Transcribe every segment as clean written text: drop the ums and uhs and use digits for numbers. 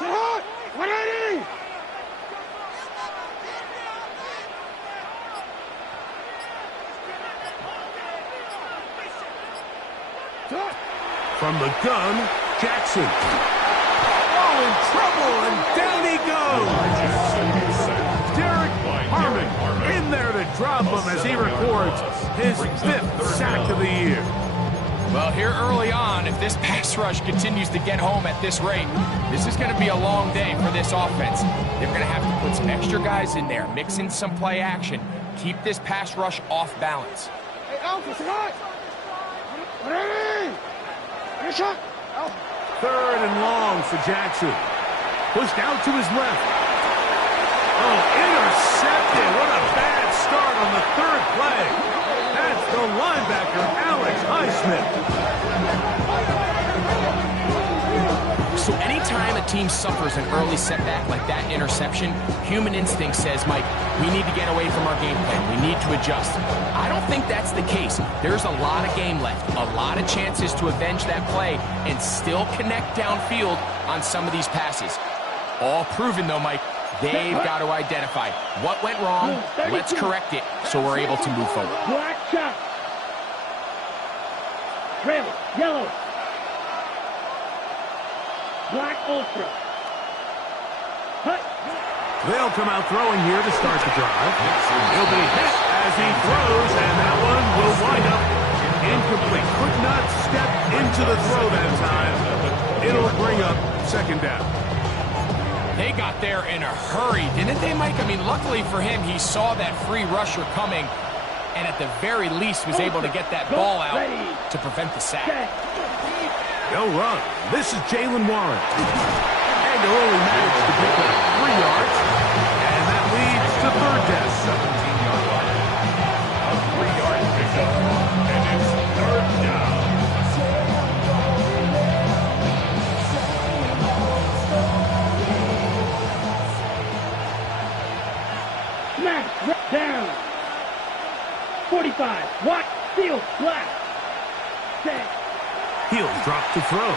180! From the gun, Jackson. Oh, in trouble, and down he goes. Derek Harmon in there to drop him as he records his 5th sack of the year. Well, here early on, if this pass rush continues to get home at this rate, this is going to be a long day for this offense. They're going to have to put some extra guys in there, mix in some play action, keep this pass rush off balance. Hey, Alpha, Scott! 180! Good shot! 3rd and long for Jackson. Pushed out to his left. Oh, intercepted. What a bad start on the 3rd play. That's the linebacker, Alex Highsmith. So anytime a team suffers an early setback like that interception, human instinct says, Mike, we need to get away from our game plan. We need to adjust. I don't think that's the case. There's a lot of game left, a lot of chances to avenge that play and still connect downfield on some of these passes. All proven, though, Mike. They've got to identify what went wrong, let's correct it so we're able to move forward. Black shot. Red, yellow. Black ultra. Hut. They'll come out throwing here to start the drive. He'll be hit as he throws, and that one will wind up incomplete. Could not step into the throw that time. It'll bring up 2nd down. They got there in a hurry, didn't they, Mike? I mean, luckily for him, he saw that free rusher coming and at the very least was able to get that ball out to prevent the sack. They'll run. This is Jalen Warren. And they'll only manage to pick up 3 yards. And that leads to 3rd down. 17-yard line. A 3-yard pickup. And it's 3rd down. Smash, down. 45, Watt, field, black. Set. He'll drop to throw.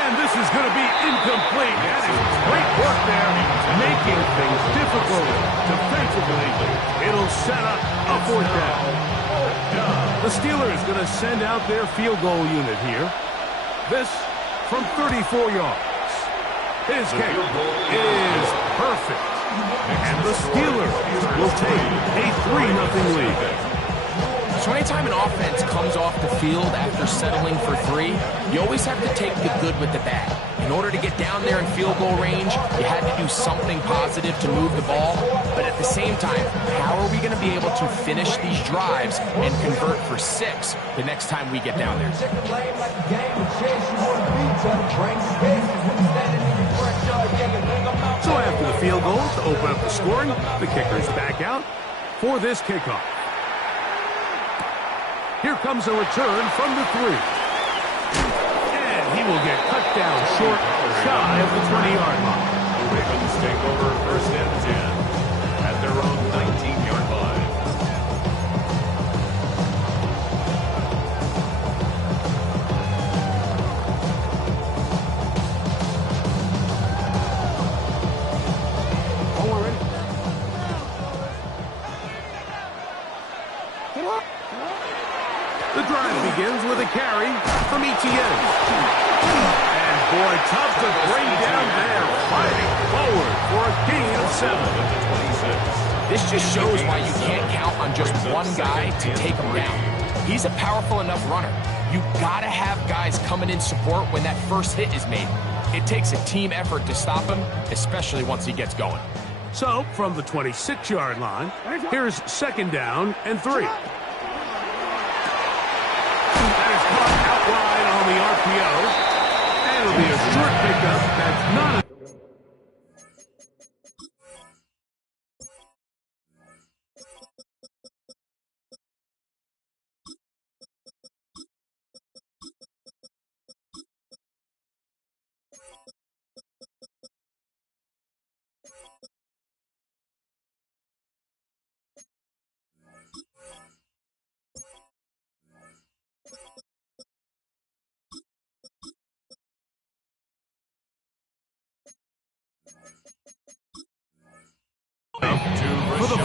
And this is going to be incomplete. That is great work there, making things difficult defensively. It'll set up a 4th down. The Steelers going to send out their field goal unit here. This from 34 yards. His kick is perfect. And the Steelers will take a 3-0 lead. So anytime an offense comes off the field after settling for 3, you always have to take the good with the bad. In order to get down there in field goal range, you had to do something positive to move the ball. But at the same time, how are we going to be able to finish these drives and convert for 6 the next time we get down there? So after the field goal to open up the scoring, the kicker's back out for this kickoff. Here comes a return from the 3. And he will get cut down short, shy of the 20-yard line. The Ravens take over 1st and 10 at their own 19-yard line. The drive begins with a carry from Etienne. And boy, tough to bring down there, fighting forward for a gain of 7. This just shows why you can't count on just one guy to take him down. He's a powerful enough runner. You gotta have guys coming in support when that first hit is made. It takes a team effort to stop him, especially once he gets going. So, from the 26-yard line, here's 2nd down and 3. That is caught out wide on the RPO. And it'll be a short pickup that's not a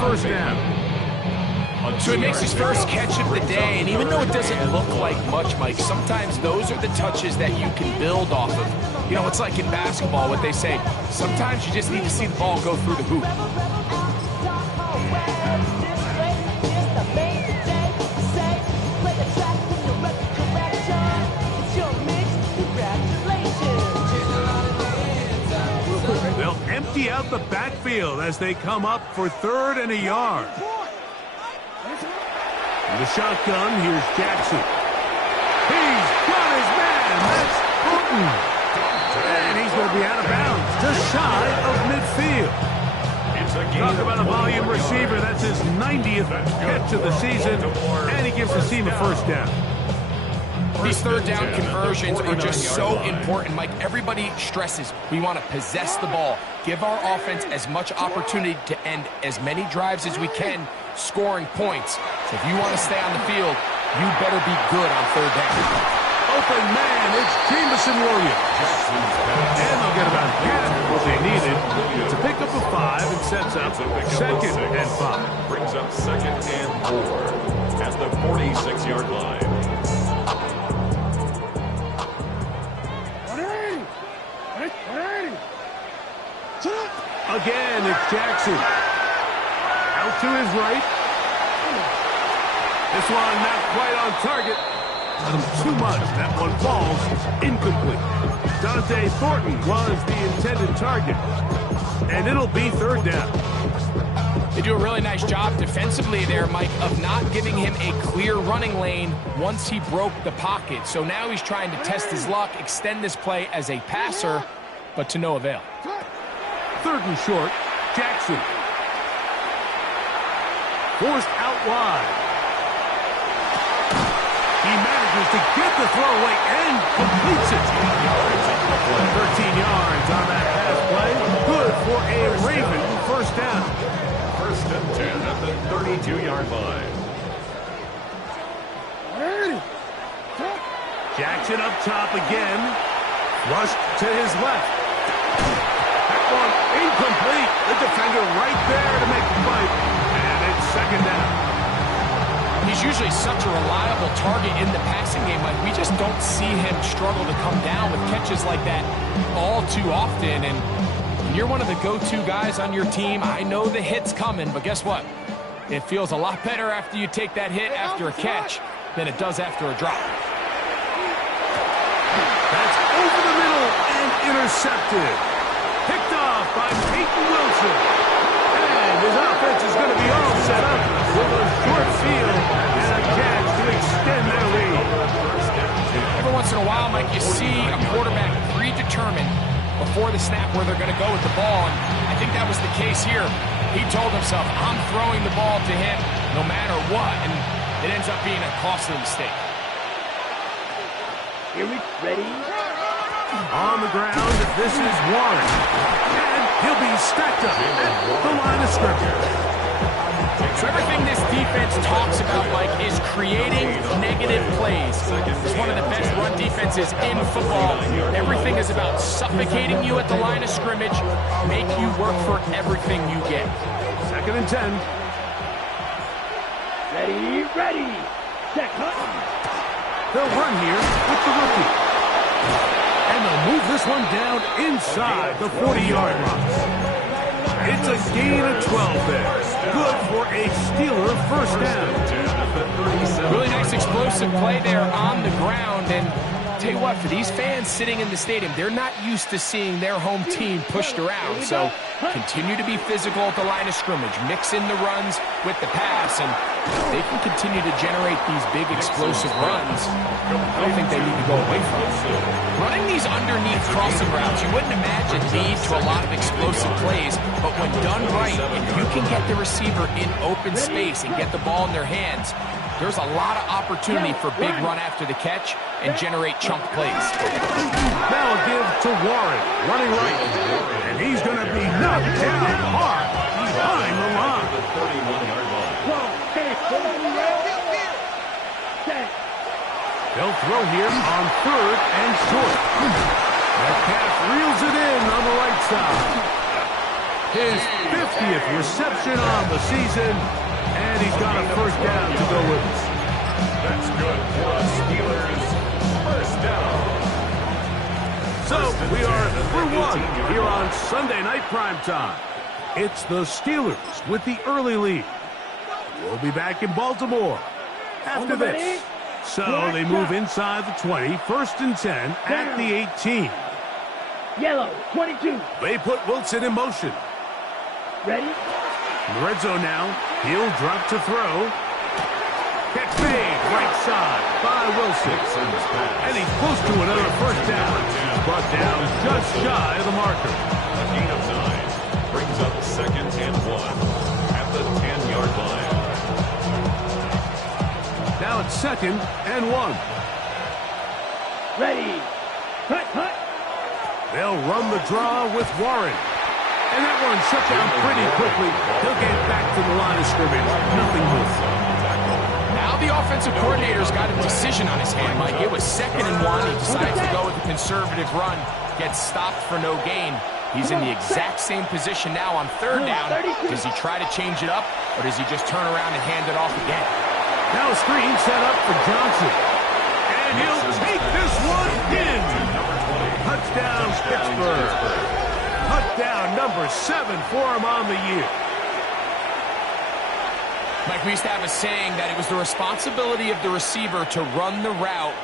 first down. So he makes his first catch of the day, and even though it doesn't look like much, Mike, sometimes those are the touches that you can build off of. You know, it's like in basketball, what they say, sometimes you just need to see the ball go through the hoop. They'll empty out the backfield as they come up for 3rd and a yard. In the shotgun, here's Jackson. He's got his man. That's Thornton. And he's going to be out of bounds, just shy of midfield. Talk about a volume receiver. That's his 90th catch of the season, and he gives the team a first down. These 3rd down conversions are just so important, Mike. Everybody stresses we want to possess the ball, give our offense as much opportunity to end as many drives as we can, scoring points. So if you want to stay on the field, you better be good on 3rd down. Open man, it's Jameson Williams. And they'll get about half what they needed to pick up a 5 and sets up 2nd and 5. Brings up 2nd and 4 at the 46-yard line. Again, it's Jackson. Out to his right. This one not quite on target. Too much. That one falls incomplete. Dante Thornton was the intended target. And it'll be 3rd down. They do a really nice job defensively there, Mike, of not giving him a clear running lane once he broke the pocket. So now he's trying to test his luck, extend this play as a passer, but to no avail. 3rd and short, Jackson. Forced out wide. He manages to get the throw away and completes it. 13 yards on that pass play. Good for a Raven first down. 1st and 10 at the 32-yard line. Jackson up top again. Rushed to his left. That one incomplete. The defender right there to make the fight. And it's 2nd down. He's usually such a reliable target in the passing game. Like, we just don't see him struggle to come down with catches like that all too often. And when you're one of the go-to guys on your team, I know the hit's coming, but guess what? It feels a lot better after you take that hit after a catch than it does after a drop. That's over the middle and intercepted. Picked off by Peyton Wilson. And his offense is going to be all set up with a short field and a catch to extend their lead. Every once in a while, Mike, you see a quarterback predetermined before the snap where they're going to go with the ball, and I think that was the case here. He told himself, I'm throwing the ball to him no matter what, and it ends up being a costly mistake. Here we ready. On the ground, this is Warren. And he'll be stacked up at the line of scrimmage. So everything this defense talks about, Mike, is creating negative plays. It's one of the best run defenses in football. Everything is about suffocating you at the line of scrimmage, make you work for everything you get. 2nd and 10. Ready. Check. They'll run here with the rookie. And they'll move this one down inside the 40-yard line. It's a gain of 12 there. Good for a Steeler first down. Really nice explosive play there on the ground. And tell you what, for these fans sitting in the stadium, they're not used to seeing their home team pushed around. So continue to be physical at the line of scrimmage. Mix in the runs with the pass, and they can continue to generate these big explosive runs. I don't think they need to go away from it. Running these underneath crossing routes, you wouldn't imagine lead to a lot of explosive plays, but when done right, if you can get the receiver in open space and get the ball in their hands, there's a lot of opportunity for big run after the catch and generate chunk plays. Now give to Warren, running right. And he's going to be knocked down hard behind the line. The 31-yard line. They'll throw here on 3rd and short. Metcalf reels it in on the right side. His 5th 60th reception on the season, and he's got a first down to go with us. That's good for the Steelers. First down. So we are through one here on Sunday Night Primetime. It's the Steelers with the early lead. We'll be back in Baltimore after this. So they move inside the 20, first and 10 at the 18. Yellow, 22. They put Wilson in motion. Ready? In the red zone now. He'll drop to throw. Catch made, right side by Wilson. And he's close to another first down. Brought down just shy of the marker. A gain of 9 brings up second and 1 at the 10-yard line. Now it's second and 1. Ready. Cut, cut. They'll run the draw with Warren. And that one shut down pretty quickly. He'll get back to the line of scrimmage. Nothing more. Now the offensive coordinator's got a decision on his hand, Mike. It was second and 1. He decides to go with a conservative run. Gets stopped for no gain. He's in the exact same position now on third down. Does he try to change it up, or does he just turn around and hand it off again? Now a screen set up for Johnson. And he'll take this one in. Touchdown, Pittsburgh. Touchdown number 7 for him on the year. Mike, we used to have a saying that it was the responsibility of the receiver to run the route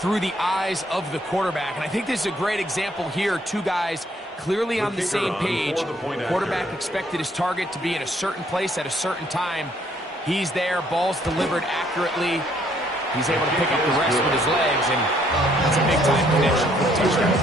through the eyes of the quarterback. And I think this is a great example here. Two guys clearly on the same page. Quarterback expected his target to be in a certain place at a certain time. He's there, ball's delivered accurately. He's able to pick up the rest with his legs, and that's a big-time connection for the touchdown.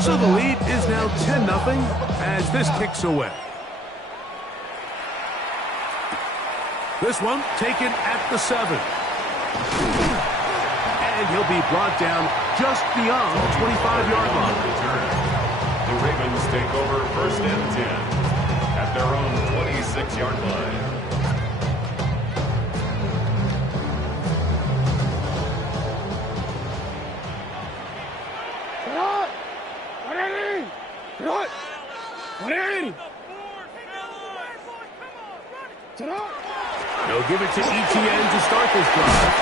So the lead is now 10-0 as this kicks away. This one taken at the 7. And he'll be brought down just beyond the 25-yard line. The Ravens take over first and 10 at their own 26-yard line. They'll give it to Etienne to start this drive.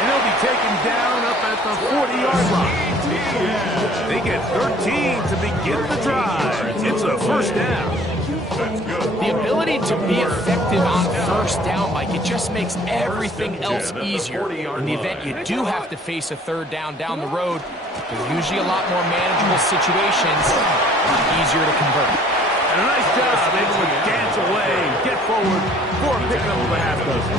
And he'll be taken down up at the 40-yard line. They get 13 to begin the drive. It's a first down. The ability to be effective on first down, Mike, it just makes everything else easier. In the event you do have to face a third down the road, there's usually a lot more manageable situations, easier to convert. And a nice job able to dance away and get forward for a pickup of a half dozen.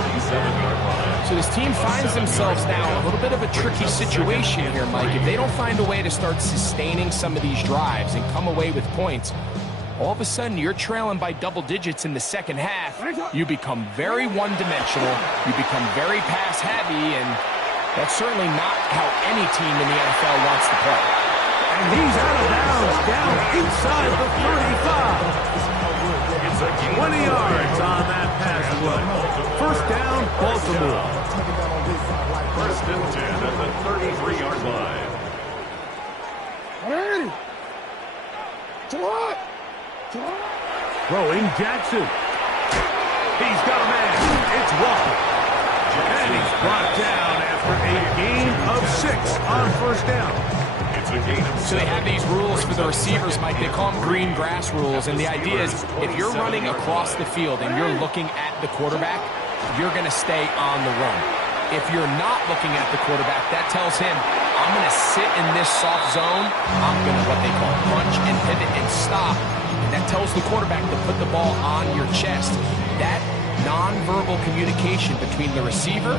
So this team finds themselves now in a little bit of a tricky situation here, Mike. If they don't find a way to start sustaining some of these drives and come away with points, all of a sudden you're trailing by double digits in the second half. You become very one-dimensional. You become very pass-heavy, and that's certainly not how any team in the NFL wants to play. And he's out of bounds, down inside the 35. 20 yards on that pass play. First down, Baltimore. First and 10 at the 33-yard line. Throwing Jackson. He's got a man. It's Walker. And he's brought down after a gain of 6 on first down. So they have these rules for the receivers, Mike. They call them green grass rules, and the idea is if you're running across the field and you're looking at the quarterback, you're going to stay on the run. If you're not looking at the quarterback, that tells him, I'm going to sit in this soft zone. I'm going to, what they call, punch and pivot and stop. And that tells the quarterback to put the ball on your chest. That nonverbal communication between the receiver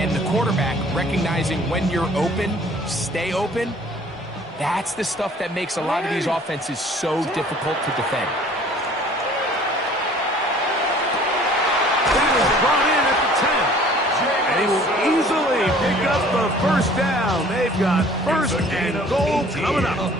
and the quarterback, recognizing when you're open, stay open, that's the stuff that makes a lot of these offenses so difficult to defend. That is brought in at the 10. And he will easily pick up the first down. They've got first and goal coming up.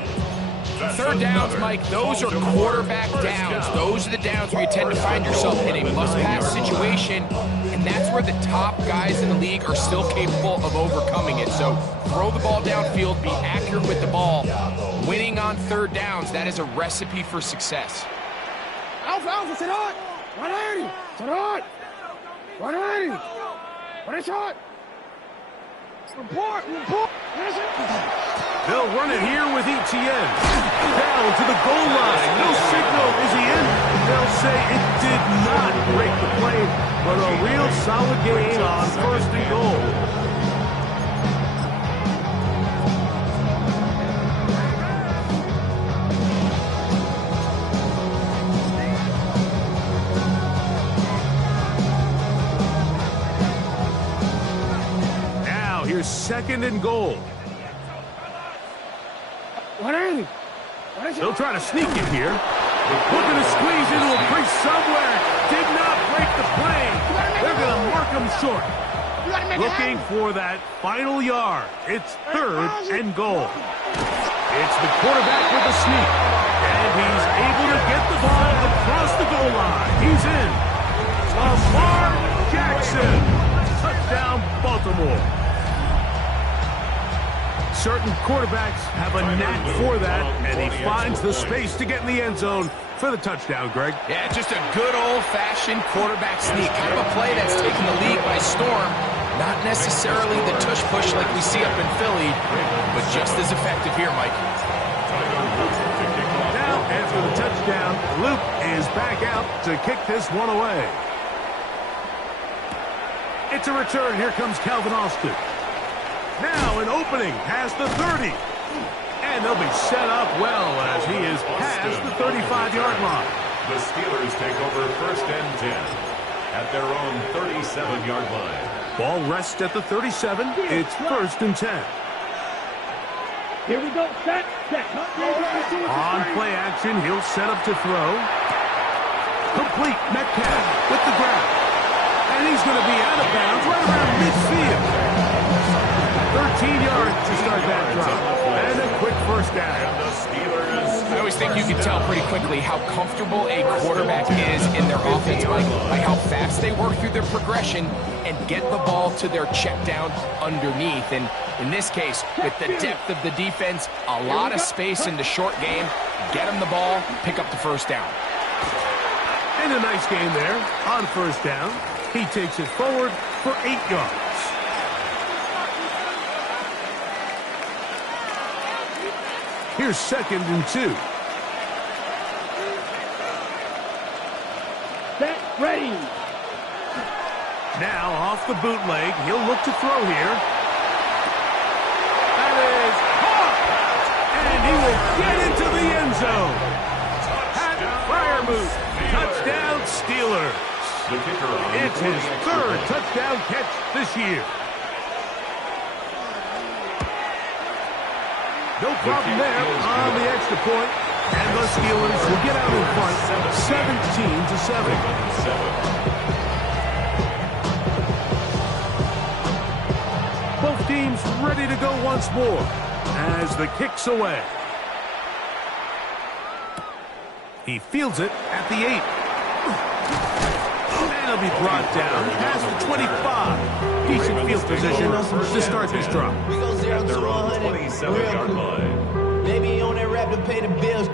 Third downs, Mike, those are quarterback downs. Those are the downs where you tend to find yourself in a must-pass situation, and that's where the top guys in the league are still capable of overcoming it. So throw the ball downfield, be accurate with the ball. Winning on third downs, that is a recipe for success. Alpha, sit on! 180! Sit on! 180! What is shot? Report! They'll run it here with ETN. Down to the goal line. No signal. Is he in? They'll say it did not break the play, but a real solid gain on first and goal. Here's second and goal. 180. They'll try to sneak it here. Looking to squeeze into a crease somewhere. Did not break the play. They're going to mark him short. Looking for that final yard. It's third and goal. It's the quarterback with the sneak. And he's able to get the ball across the goal line. He's in. Lamar Jackson. Touchdown, Baltimore. Certain quarterbacks have a knack for that, and he finds the space to get in the end zone for the touchdown, Greg. Yeah, just a good old-fashioned quarterback sneak. Kind of a play that's taken the league by storm. Not necessarily the tush-push like we see up in Philly, but just as effective here, Mike. Now, after the touchdown, Luke is back out to kick this one away. It's a return. Here comes Calvin Austin. Now an opening past the 30. And they'll be set up well as he is past the 35-yard line. The Steelers take over first and 10 at their own 37-yard line. Ball rests at the 37. It's first and 10. Here we go. Set. On play action, he'll set up to throw. Complete. Metcalf with the grab. And he's going to be out of bounds right around midfield. 13 yards to start that drop. And a quick first down. I always think you can tell pretty quickly how comfortable a quarterback is in their offense by how fast they work through their progression and get the ball to their check down underneath. And in this case, with the depth of the defense, a lot of space in the short game, get them the ball, pick up the first down. And a nice game there on first down. He takes it forward for 8 yards. Here's second and 2. Set. Ready. Now off the bootleg. He'll look to throw here. That is caught. And he will get into the end zone. Pat Freiermuth. Touchdown Steelers. It's his third touchdown catch this year. No problem there on the extra point. And the Steelers will get out in front 17-7. Both teams ready to go once more as the kick's away. He fields it at the 8. And he'll be brought down past the 25. Decent field position to start this drop. At their own 27-yard line. Baby on that rap to pay the bills.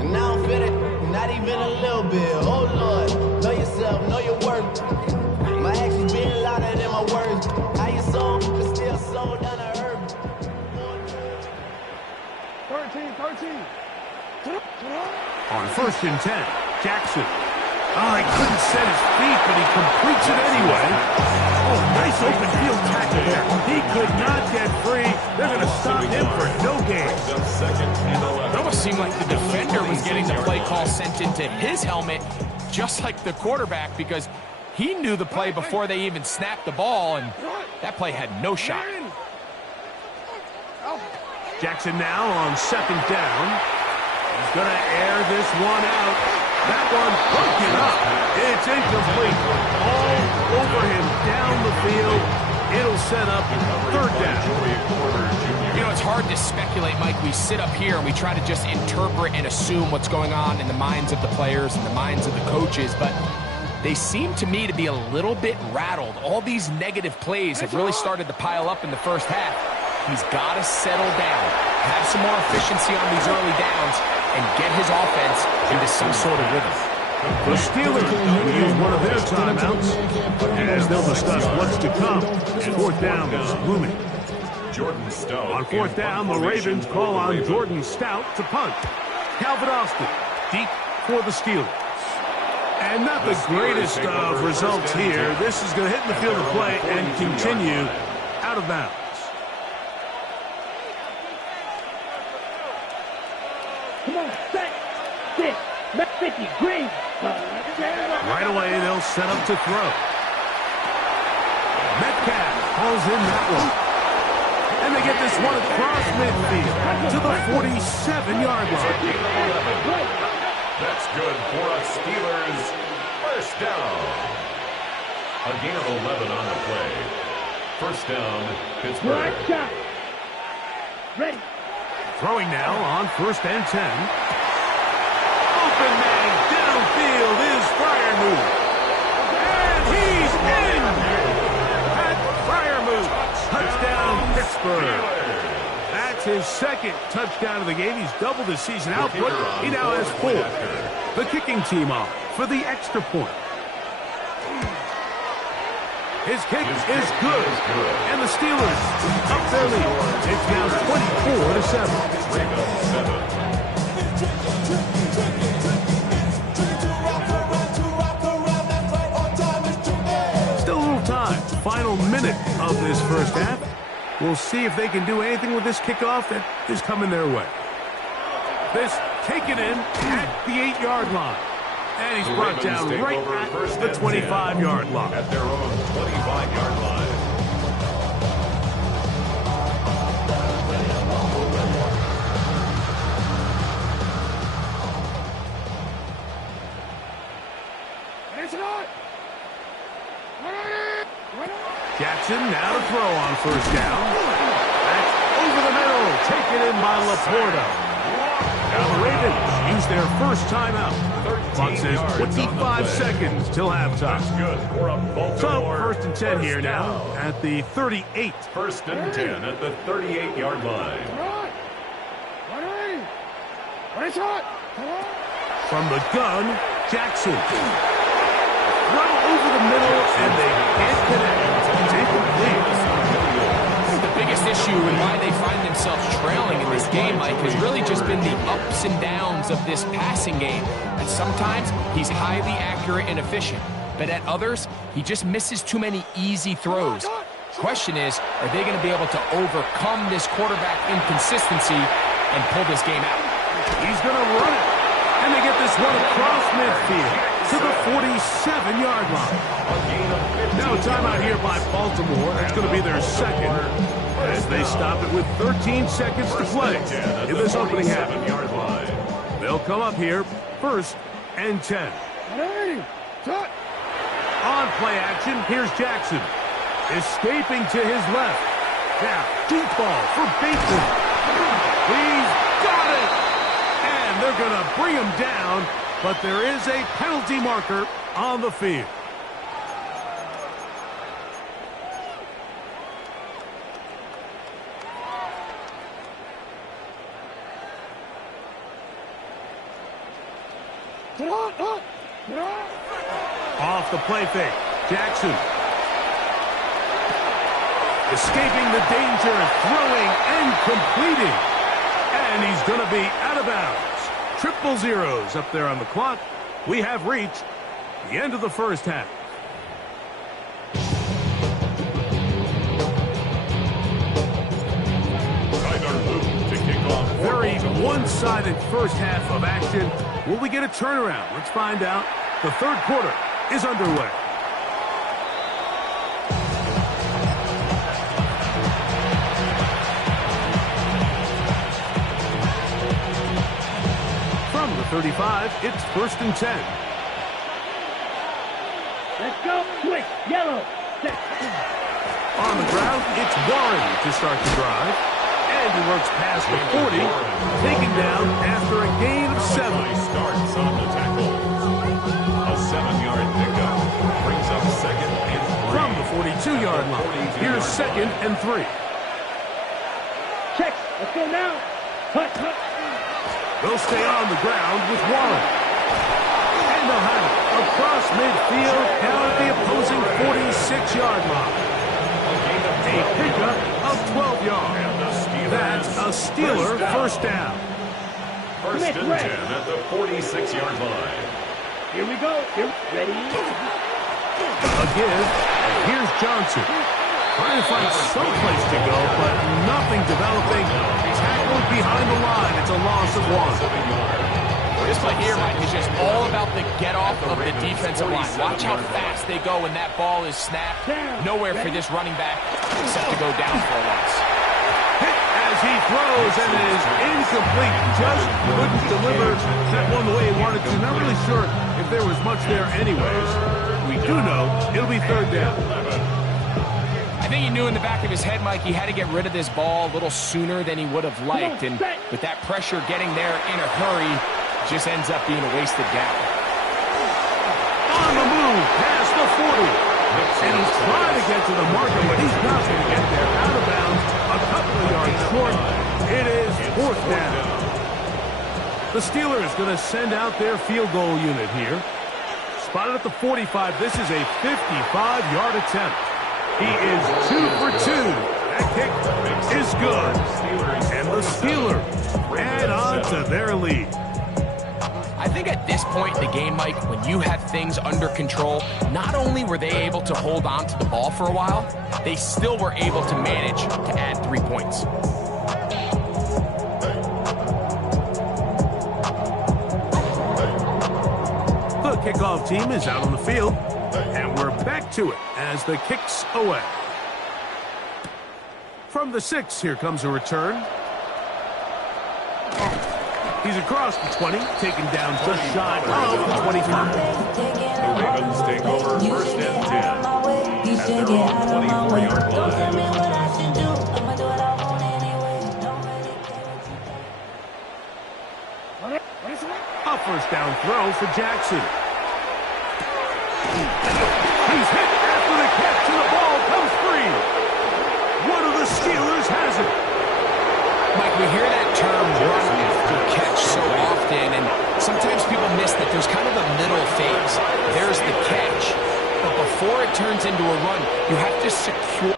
And now I'm feeling not even a little bit. Oh, Lord, know yourself, know your worth. My actions being louder than my words. How you sold, but still sold down to earth. 13. On first and 10, Jackson. Oh, he couldn't set his feet, but he completes it anyway. Oh, nice open field tackle there. He could not get free. They're going to stop him for no gain. It almost seemed like the defender was getting the play call sent into his helmet, just like the quarterback, because he knew the play before they even snapped the ball, and that play had no shot. Jackson now on second down. He's going to air this one out. That one broken up. It's incomplete. All over him down the field. It'll set up third down. You know, it's hard to speculate, Mike. We sit up here and we try to just interpret and assume what's going on in the minds of the players and the minds of the coaches, but they seem to me to be a little bit rattled. All these negative plays have really started to pile up in the first half. He's got to settle down, have some more efficiency on these early downs, and get his offense into some sort of rhythm. The Steelers will use one of their timeouts as they'll discuss what's to come. And fourth down is looming. Jordan Stout. On fourth down, the Ravens call on Jordan Stout to punt. Calvin Austin deep for the Steelers. And not the greatest of results here. This is going to hit in the field of play and continue out of bounds. Come on, set, sit, 50, green. Right away, they'll set up to throw. Metcalf calls in that one. And they get this one across midfield to the 47-yard line. That's good for a Steelers first down. A gain of 11 on the play. First down, Pittsburgh. Ready. Throwing now on 1st and 10. Open man downfield is Freiermuth. And he's in! Pat Freiermuth. Touchdown, Pittsburgh. That's his second touchdown of the game. He's doubled his season output. He now has 4. The kicking team off for the extra point. His kick is good. And the Steelers up their lead. It's now 24-7. Ravens 7. Still a little time. Final minute of this first half. We'll see if they can do anything with this kickoff that is coming their way. This taken in at the 8-yard line. And he's brought down right at the 25-yard line. At their own 25-yard line. Jackson now to throw on first down. That's over the middle. Taken in by Laporta. Now the Ravens use their first timeout. Clock says 25 seconds till halftime. That's good for a Baltimore. So 1st and 10 here now at the 38. 1st and 10 at the 38-yard line. From the gun, Jackson. Throw over the middle, and they can't connect. It's incomplete. The biggest issue and why they find themselves trailing in this game, Mike, has really just been the ups and downs of this passing game. And sometimes he's highly accurate and efficient, but at others, he just misses too many easy throws. Question is, are they going to be able to overcome this quarterback inconsistency and pull this game out? He's going to run it. And they get this one across midfield to the 47-yard line. Now a timeout here by Baltimore. That's going to be their second as they stop it with 13 seconds to play in this opening half. They'll come up here 1st and 10. On play action, here's Jackson. Escaping to his left. Now, deep ball for Bateman. He's got it! And they're going to bring him down, but there is a penalty marker on the field. Off the play fake, Jackson. Escaping the danger, throwing and completing. And he's going to be out of bounds. Triple zeros up there on the clock. We have reached the end of the first half. Very one-sided first half of action. Will we get a turnaround? Let's find out. The third quarter is underway. From the 35, it's 1st and 10. Let's go. Quick. Yellow. Set. On on the ground. It's Warren to start the drive. And he works past the 40, taken down after a gain of 7. Starts on the tackle. A 7-yard pickup brings up second and 3. From the 42-yard line, here's second and 3. Check. Let's go now. Hut. They'll stay on the ground with Warren. And they'll have it across midfield down at the opposing 46-yard line. A pickup of 12 yards. That's a Steeler first down. First and 10 at the 46-yard line. Here we go. Ready? A give, and here's Johnson. Trying to find someplace to go, but nothing developing. Tackled behind the line. It's a loss of 1. This play here, Mike, is just all about the get-off of the defensive line. Watch how fast they go when that ball is snapped. Nowhere for this running back except to go down for a loss. As he throws, and it is incomplete. Just couldn't deliver that one the way he wanted to. Not really sure if there was much there anyways. We do know it'll be third down. I think he knew in the back of his head, Mike, he had to get rid of this ball a little sooner than he would have liked. And with that pressure getting there in a hurry, just ends up being a wasted down. On the move, past the 40. And he's trying to get to the marker, but he's not going to get there. Out of bounds, a couple of yards short. It is fourth down. The Steelers going to send out their field goal unit here. Spotted at the 45. This is a 55-yard attempt. He is 2 for 2. That kick is good. And the Steelers add on to their lead. I think at this point in the game, Mike, when you have things under control, not only were they able to hold on to the ball for a while, they still were able to manage to add 3 points. The kickoff team is out on the field, and we're back to it as the kick's away. From the 6, here comes a return. He's across the 20, taken down just shy of the 25. The Ravens take over first and 10 at their own 24-yard line. A first down throw for Jackson. He's hit after the catch, and the ball comes free. One of the Steelers has it. Mike, we hear that term run after catch so often, and sometimes people miss that there's kind of a middle phase. There's the catch, but before it turns into a run, you have to secure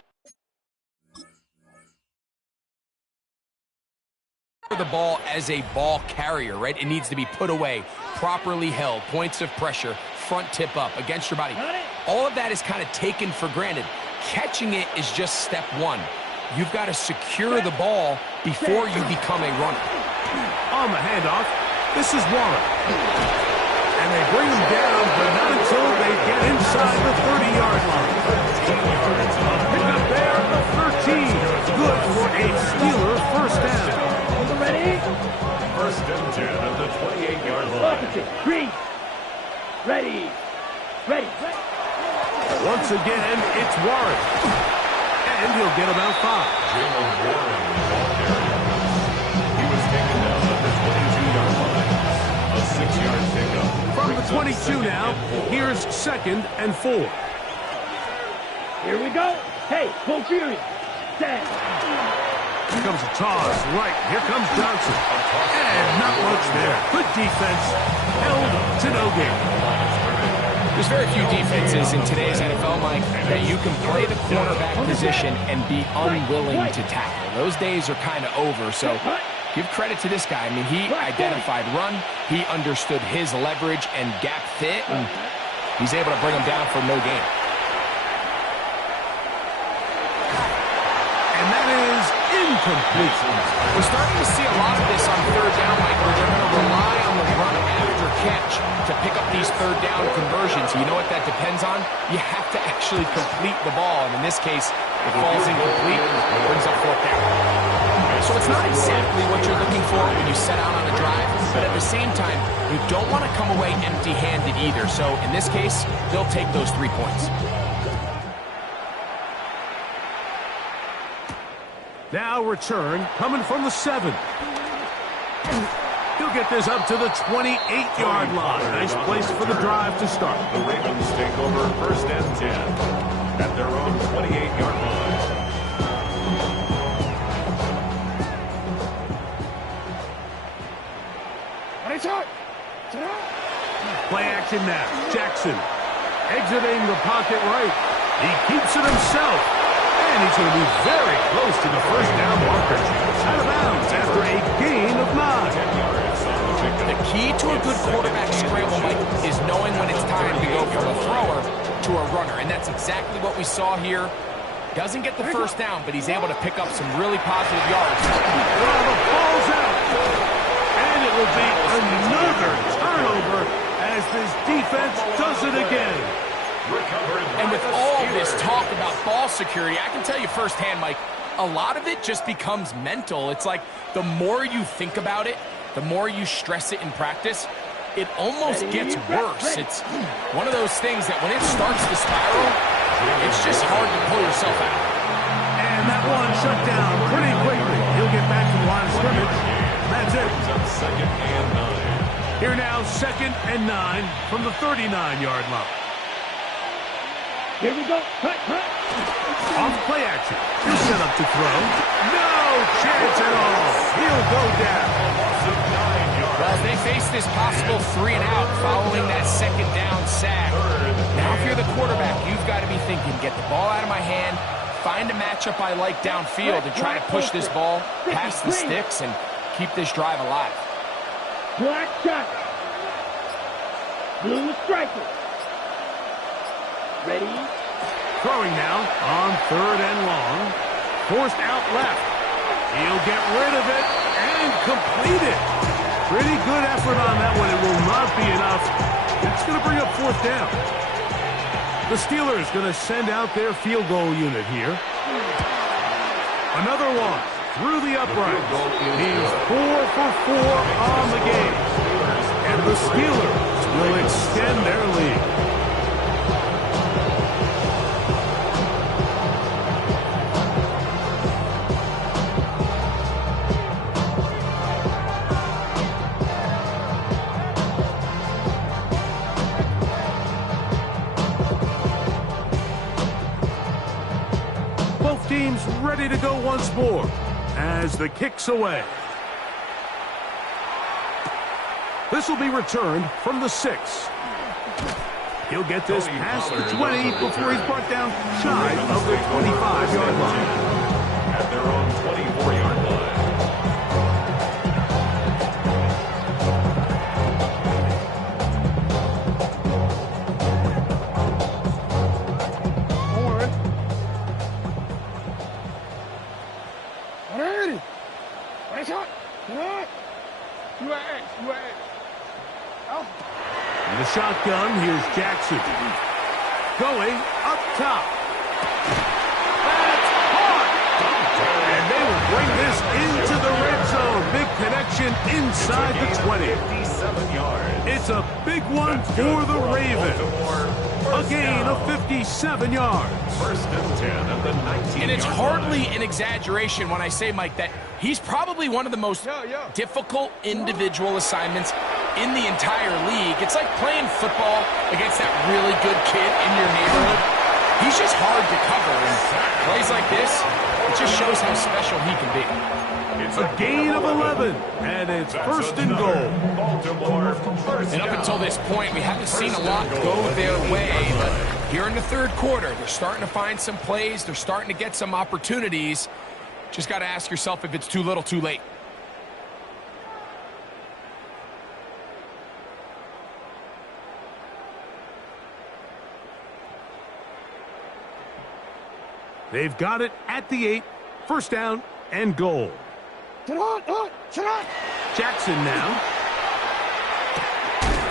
the ball as a ball carrier, right? It needs to be put away, properly held, points of pressure, front tip up against your body. All of that is kind of taken for granted. Catching it is just step one. You've got to secure the ball before you become a runner. On the handoff, this is Warren. And they bring him down, but not until they get inside the 30-yard line. Pick up there at the 13. Good for a Steeler first down. Ready? First and 10 at the 28-yard line. Green. Ready. Once again, it's Warren. And he'll get about 5. Jalen Warren, ball carrier. He was taken down at the 22-yard line. A 6-yard pickup. From the 22 now, here's second and 4. Here we go. Hey, Coach Fury. Stand. Here comes a toss, right. Here comes Johnson. And not much there. Good defense. Held to no gain. There's very few defenses in today's NFL, Mike, that you can play the cornerback position and be unwilling to tackle. Those days are kind of over, so give credit to this guy. I mean, he identified run, he understood his leverage and gap fit, and he's able to bring him down for no gain. And that is incomplete. We're starting to see a lot of this on third down, Mike, where they're going to rely on the run after catch to pick up these third down conversions. You know what that depends on? You have to actually complete the ball, and in this case, it falls incomplete, brings up fourth down. So it's not exactly what you're looking for when you set out on a drive, but at the same time, you don't want to come away empty-handed either. So in this case, they'll take those 3 points. Now return coming from the 7. He'll get this up to the 28-yard line. Nice place for the drive to start. The Ravens take over 1st and 10 at their own 28-yard line. Play action now. Jackson exiting the pocket right. He keeps it himself. And he's going to be very close to the first down marker. Out of bounds after a gain of 9. The key to a good quarterback scramble, Mike, is knowing when it's time to go from a thrower to a runner. And that's exactly what we saw here. Doesn't get the first down, but he's able to pick up some really positive yards. Well, the ball's out. And it will be another turnover as this defense does it again. And with all this talk about ball security, I can tell you firsthand, Mike, a lot of it just becomes mental. It's like the more you think about it, the more you stress it in practice, it almost gets worse. It's one of those things that when it starts to spiral, it's just hard to pull yourself out. And that one shut down pretty quickly. He'll get back to the line of scrimmage. That's it. 2nd and 9. Here now, 2nd and 9 from the 39-yard line. Here we go. Cut. Off play action. He'll set up to throw. No chance at all. He'll go down. Well, they face this possible 3-and-out following that 2nd down sack. Now, if you're the quarterback, you've got to be thinking, get the ball out of my hand, find a matchup I like downfield, and try to push this ball past the sticks and keep this drive alive. Black shot. Blue striker. Ready? Throwing now on 3rd and long. Forced out left. He'll get rid of it and complete it. Pretty good effort on that one. It will not be enough. It's going to bring up 4th down. The Steelers going to send out their field goal unit here. Another one through the upright. He's 4 for 4 on the game. And the Steelers will extend their lead. Teams ready to go once more as the kick's away. This will be returned from the 6. He'll get this past the 20 before he's brought down shy of the 25-yard line. At their own 24-yard line. In the shotgun, here's Jackson. Going up top. That's hard. And they will bring this into the red zone. Big connection inside the 20. 57 yards. It's a big one for the Ravens. A gain of 57 yards. 1st and 10 at the 19. And it's hardly an exaggeration when I say, Mike, that he's probably one of the most difficult individual assignments in the entire league. It's like playing football against that really good kid in your neighborhood. He's just hard to cover. And plays like this, it just shows how special he can be. It's a gain of 11, and it's 1st and goal. Baltimore first And up down. until this point, we haven't seen a lot go their way, but here in the 3rd quarter, they're starting to find some plays. They're starting to get some opportunities. Just got to ask yourself if it's too little, too late. They've got it at the 8, 1st down and goal. Jackson now.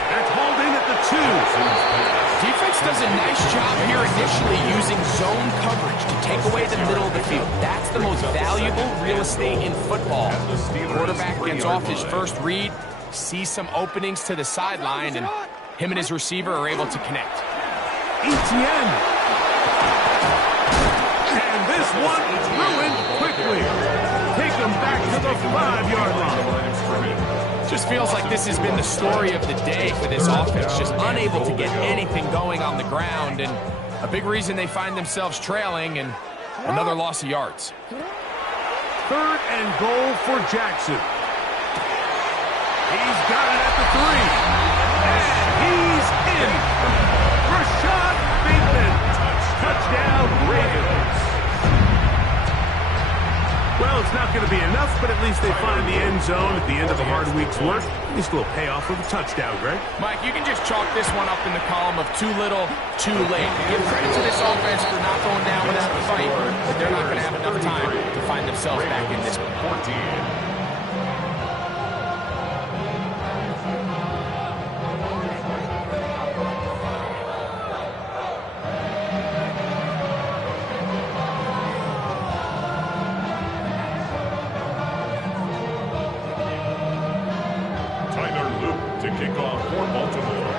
That's hauled in at the 2. Defense does a nice job here initially using zone coverage to take away the middle of the field. That's the most valuable real estate in football. Quarterback gets off his first read, sees some openings to the sideline, and him and his receiver are able to connect. Etienne. And this one ruined quickly. Take them back to the 5-yard line. Just feels like this has been the story of the day for this offense. Just unable to get anything going on the ground, and a big reason they find themselves trailing, and another loss of yards. 3rd and goal for Jackson. He's got it at the 3. And he's in. Rashad Bateman. Touchdown, Ravens. Well, it's not going to be enough, but at least they find the end zone at the end of a hard week's work. At least a little payoff with a touchdown, Greg. Mike, you can just chalk this one up in the column of too little, too late. Give credit to this offense for not going down without a fight, but they're not going to have enough time to find themselves back in this one. 14. To kick off for Baltimore.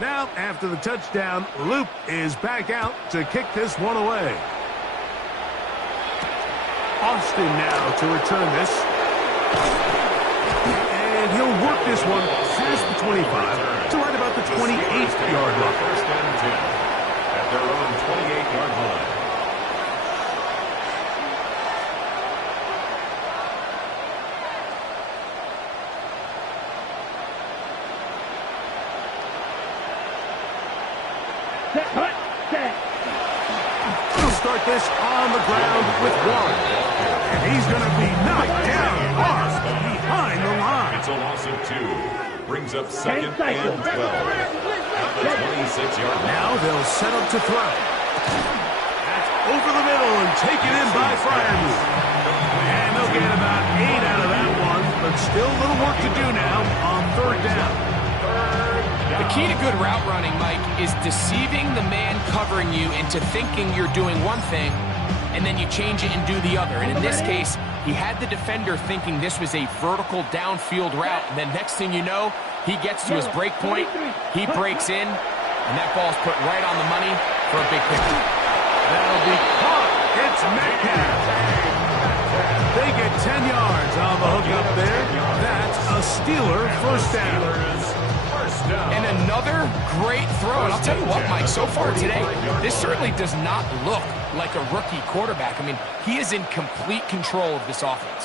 Now, after the touchdown, Loop is back out to kick this one away. Austin now to return this. And he'll work this one past the 25 to right about the 28-yard line. 1st and 10 at their own 28-yard line. He'll start this on the ground with Warren. And he's going to be knocked down hard behind the line. It's a loss of 2. Brings up 2nd and 12. At the 26-yard line. Now they'll set up to throw. That's over the middle and taken in by Freiermuth. And they'll get about 8 out of that one, but still a little work to do now on 3rd down. The key to good route running, Mike, is deceiving the man covering you into thinking you're doing one thing, and then you change it and do the other. And in this case, he had the defender thinking this was a vertical downfield route, and then next thing you know, he gets to his break point, he breaks in, and that ball's put right on the money for a big pickup. That'll be caught. It's Metcalf. They get 10 yards on the hook up there. That's a Steeler 1st down. And another great throw. And I'll tell you what, Mike, so far today, this certainly does not look like a rookie quarterback. I mean, he is in complete control of this offense.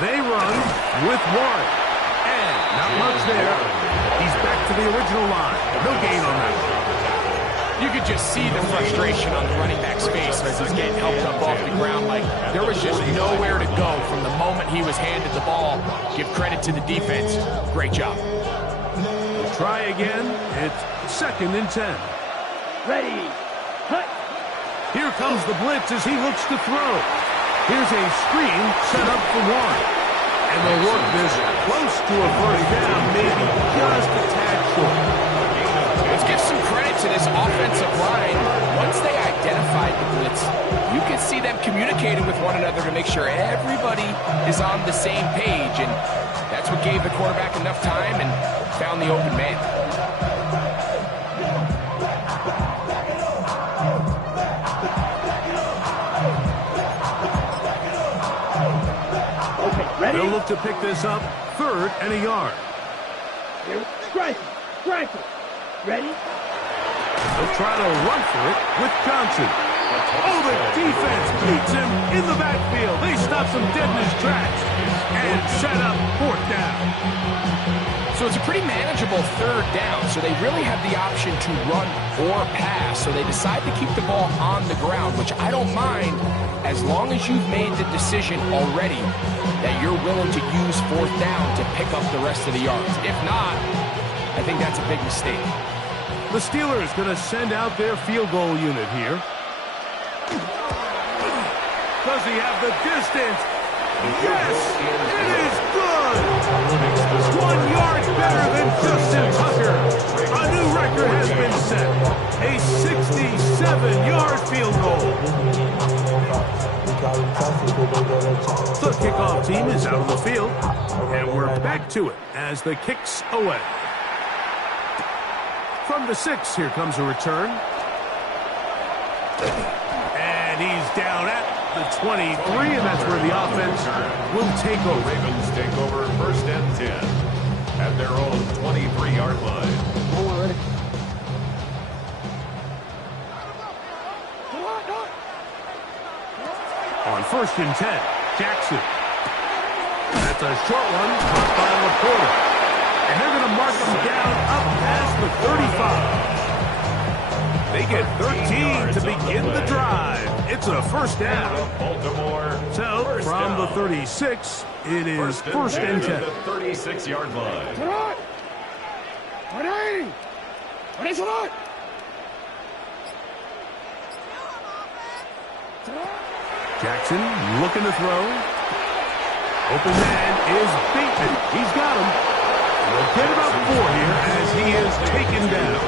They run with Warren. And not much there. He's back to the original line. No gain on that one. You could just see the frustration on the running back's face as he's getting helped up off the ground. Like, there was just nowhere to go from the moment he was handed the ball. Give credit to the defense. Great job. We'll try again. It's 2nd and 10. Ready. Cut. Here comes the blitz as he looks to throw. Here's a screen set up for Warren. And they'll work this close to a 1st down, maybe just a tad short. Let's give some credit to this offensive line. Once they identified the blitz, you can see them communicating with one another to make sure everybody is on the same page, and that's what gave the quarterback enough time and found the open man. Okay, ready? They'll look to pick this up 3rd and a yard. Here, strike it. Strike it. Ready? They'll try to run for it with Johnson. Oh, the defense beats him in the backfield. They stop him dead in his tracks and set up 4th down. So it's a pretty manageable 3rd down, so they really have the option to run or pass. So they decide to keep the ball on the ground, which I don't mind as long as you've made the decision already that you're willing to use 4th down to pick up the rest of the yards. If not, I think that's a big mistake. The Steelers going to send out their field goal unit here. Does he have the distance? Yes, it is good. 1 yard better than Justin Tucker. A new record has been set. A 67-yard field goal. The kickoff team is out on the field, and we're back to it as the kick's away. From the 6, here comes a return. And he's down at the 23, and that's where the offense will take over. Ravens take over 1st and 10 at their own 23-yard line. Ready? On 1st and 10, Jackson. That's a short one, caught by Laporta. And they're going to mark him down up past the 35. They get 13 to begin the drive. It's a 1st down. Baltimore. So, from the 36, it is 1st and 10. At the 36-yard line. Sarot! 180! Ready, Sarot! Jackson looking to throw. Open man is Bateman. He's got him. We'll get about 4 here as he is taken down.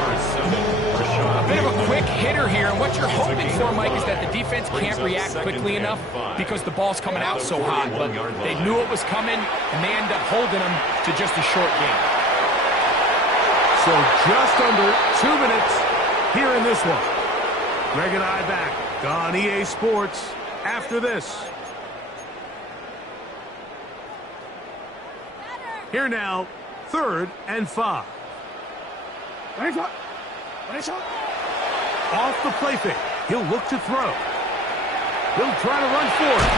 A bit of a quick hitter here, and what you're hoping for, Mike, is that the defense can't react quickly enough because the ball's coming out so hot. But they knew it was coming, and they end up holding them to just a short game. So just under 2 minutes here in this one. Greg and I back on EA Sports after this. Here now, 3rd and 5. Ready, shot! Ready, shot! Off the play fake. He'll look to throw. He'll try to run for it.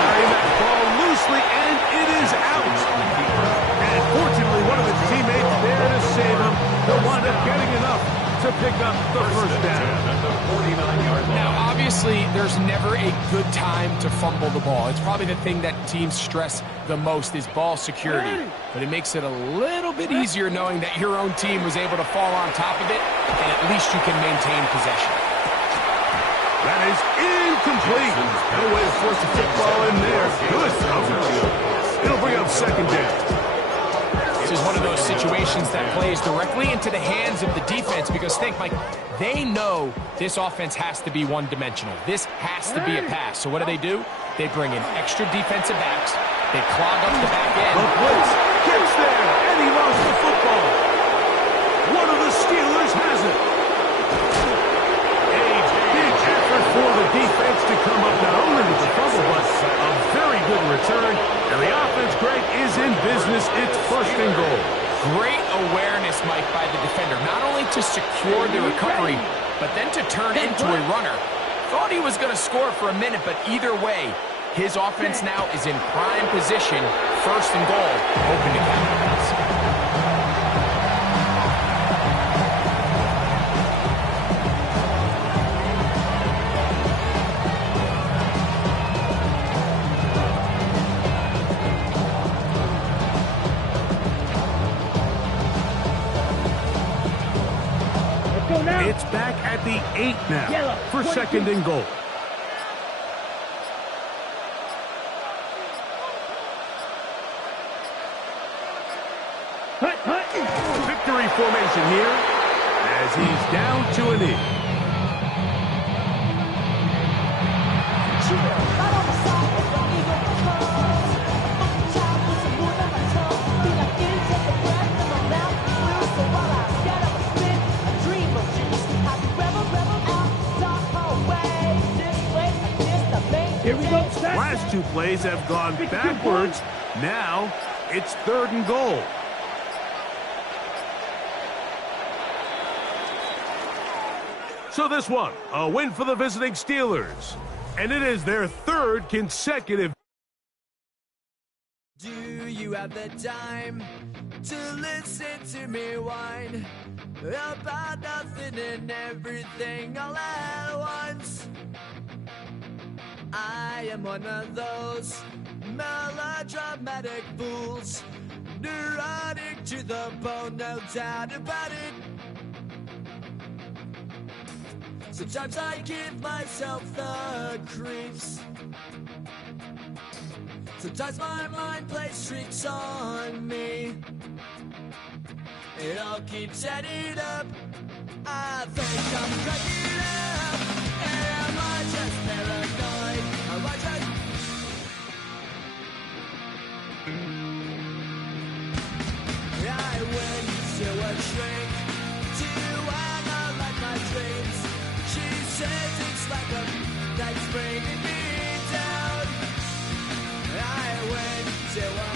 Carrying that ball loosely, and it is out. And fortunately, one of his teammates there to save him. He'll wind up getting enough to pick up the 1st down. At the 49-yard line. Now, obviously, there's never a good time to fumble the ball. It's probably the thing that teams stress the most is ball security. But it makes it a little bit easier knowing that your own team was able to fall on top of it, and at least you can maintain possession. That is incomplete. No way to force the football in there. Good coverage. It'll bring up 2nd down. This is one of those situations that plays directly into the hands of the defense because think, Mike, they know this offense has to be one-dimensional. This has to be a pass. So what do? They bring in extra defensive backs. They clog up the back end. The blitz gets there, and he lost the football. One of the Steelers has it. A big effort for the defense to come up not only with the fumble, but a very good return. And the offense, Greg, is in business. It's 1st and goal. Great awareness, Mike, by the defender. Not only to secure the recovery, but then to turn into a runner. Thought he was going to score for a minute, but either way, his offense now is in prime position, 1st and goal, hoping to capitalize. It's back at the 8 now for 2nd and goal. Victory formation here as he's down to a knee. Here we go, Last 2 plays have gone backwards. Now it's 3rd and goal. So this one, a win for the visiting Steelers. And it is their 3rd consecutive. Do you have the time to listen to me whine about nothing and everything all at once? I am one of those melodramatic fools, neurotic to the bone, no doubt about it. Sometimes I give myself the creeps. Sometimes my mind plays tricks on me. It all keeps adding up. I think I'm cracking up. Am I just paranoid? Am I just... I went to a shrink to Say what?